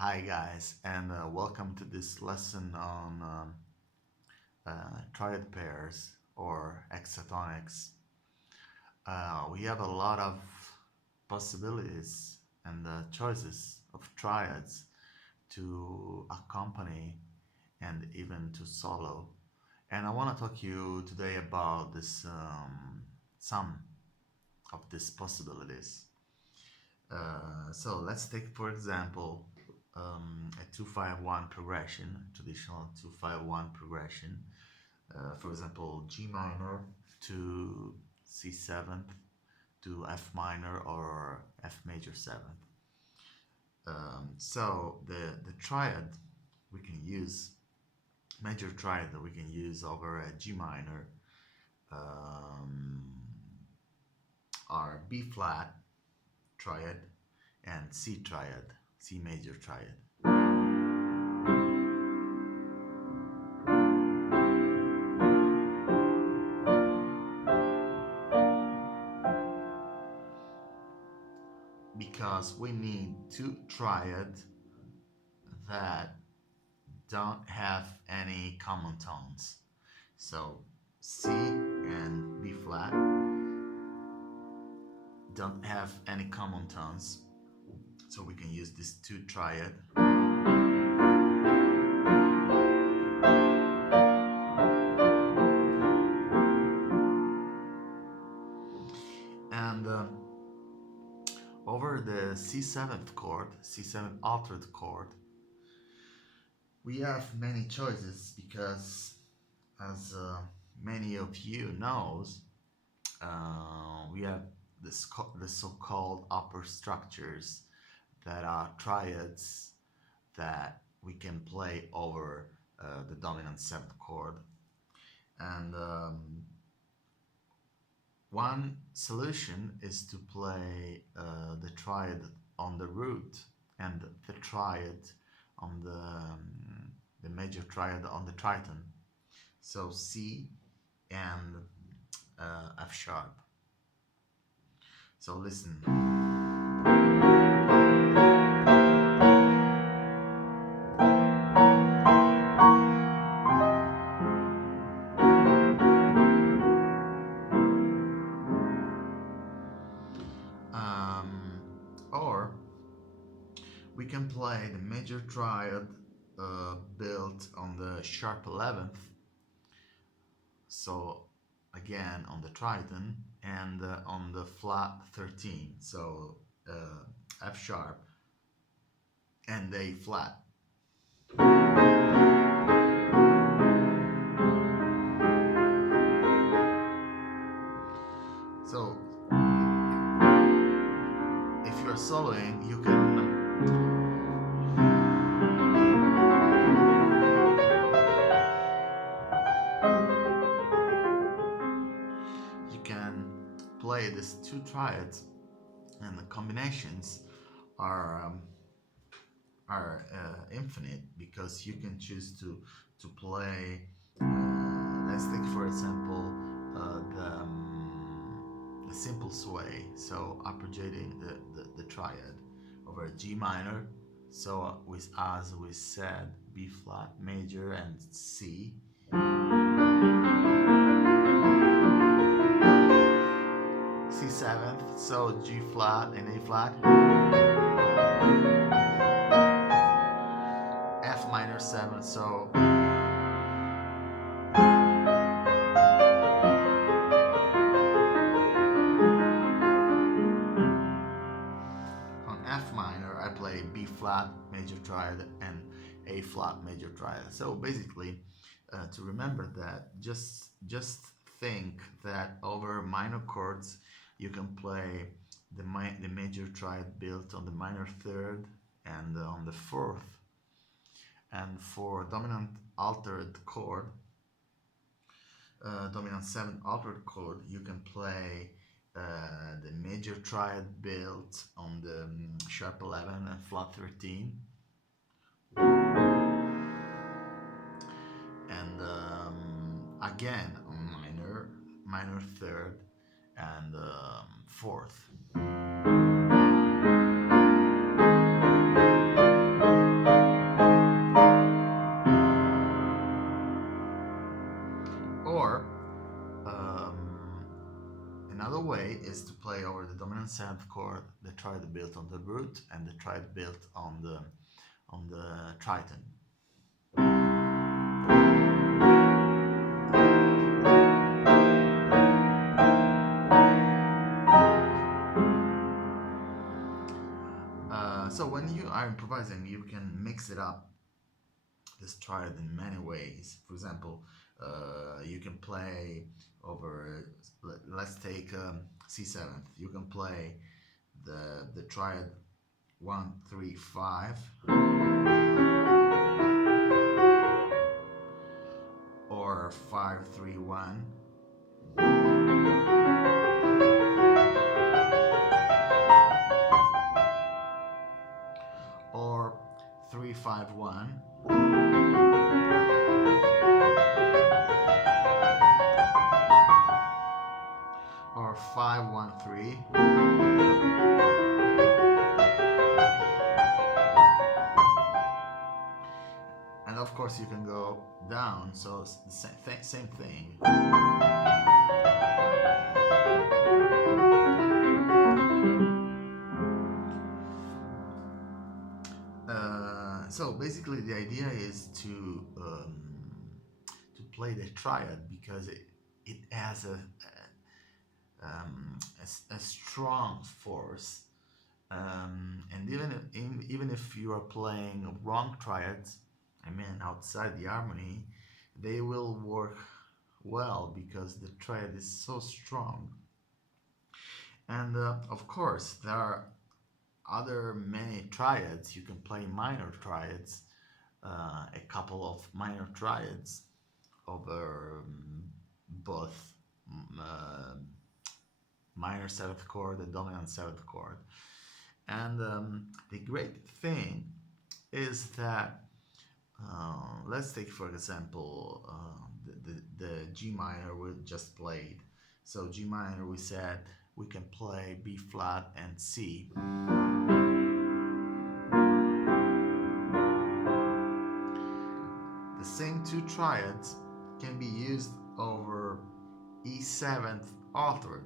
Hi guys, and welcome to this lesson on triad pairs or hexatonics. We have a lot of possibilities and choices of triads to accompany and even to solo. And I want to talk to you today about this some of these possibilities. So let's take, for example, a 2-5-1 progression, traditional 2-5-1 progression. For example, G minor to C7 to F minor or F major 7th. So the triad we can use, major triad that we can use over a G minor are B flat triad and C triad, C major triad. Because we need two triads that don't have any common tones. So C and B flat don't have any common tones, so we can use this two triad. And over the C7th chord, C7 altered chord, we have many choices because, as many of you knows, we have the so-called upper structures that are triads that we can play over the dominant 7th chord. And one solution is to play the triad on the root and the triad on the major triad on the triton. So C and F sharp. So listen. Or we can play the major triad built on the sharp 11th, so again on the triton, and on the flat 13, so F sharp and A flat. So if you're soloing, you can play these two triads, and the combinations are infinite, because you can choose to play. Let's take for example the simple sway, so arpeggiating the triad over G minor. So with, as we said, B flat major and C. C7th, so G flat and A flat. F minor 7, so on F minor I play B flat major triad and A flat major triad. So basically, to remember that, just think that over minor chords you can play the major triad built on the minor 3rd and on the 4th. And for dominant altered chord, dominant 7 altered chord, you can play the major triad built on the sharp 11 and flat 13, and again on minor 3rd and 4th. dominant seventh chord, the triad built on the root, and the triad built on the triton. So when you are improvising, you can mix it up, this triad, in many ways. For example, you can play over, let's take C7th. You can play the triad 1, 3, 5, or 5, 3, 1, or 3, 5, 1, or 5, 1, 3, and of course you can go down, so it's the same thing. So basically the idea is to play the triad because it has a strong force, and even if you are playing wrong triads, I mean outside the harmony, they will work well because the triad is so strong. And of course there are other many triads. You can play minor triads, a couple of minor triads over both minor seventh chord and dominant seventh chord. And the great thing is that let's take for example the G minor we just played. So G minor, we said we can play B flat and C. The same two triads can be used over E7th altered.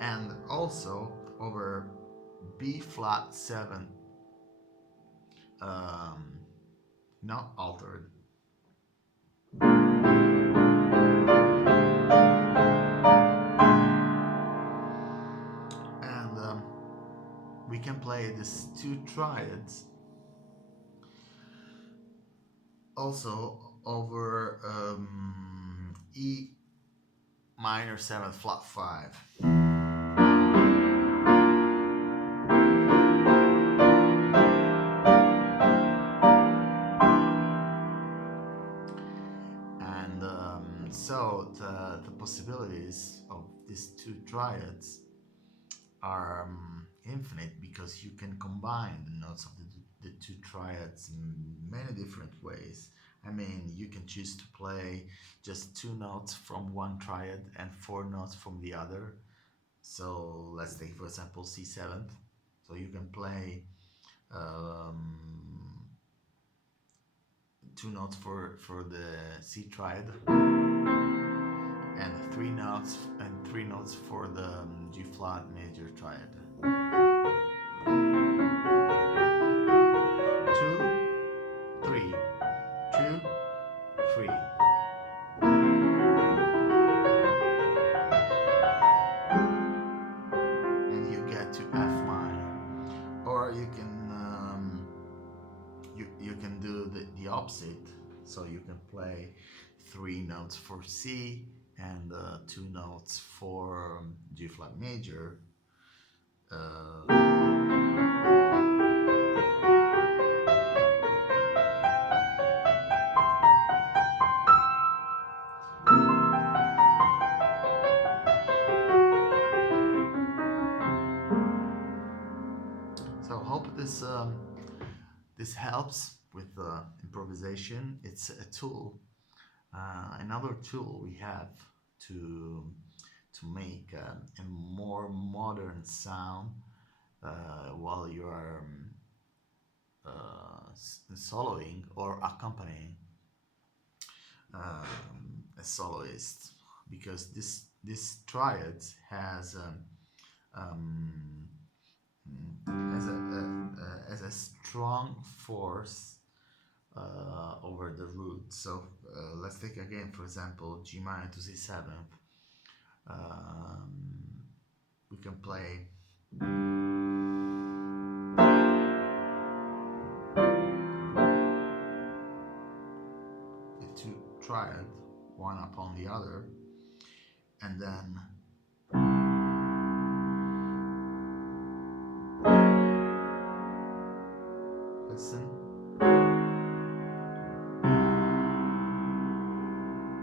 And also over B flat 7, not altered. And we can play these two triads also over E minor 7 flat 5. And so the possibilities of these two triads are infinite, because you can combine the notes of the two triads in many different ways. I mean, you can choose to play just 2 notes from one triad and 4 notes from the other. So let's take for example C7th. So you can play 2 notes for the C triad, and 3 notes for the G flat major triad. 2, 3, 2, 3. And you get to F minor. Or you can you can do the opposite. So you can play 3 notes for C and 2 notes for G flat major. So hope this helps with improvisation. It's a tool, another tool we have to make a more modern sound while you are soloing or accompanying a soloist, because this triad has um, as a strong force over the root. So let's take again, for example, G minor to C7. Um, we can play the two triad, one upon the other, and then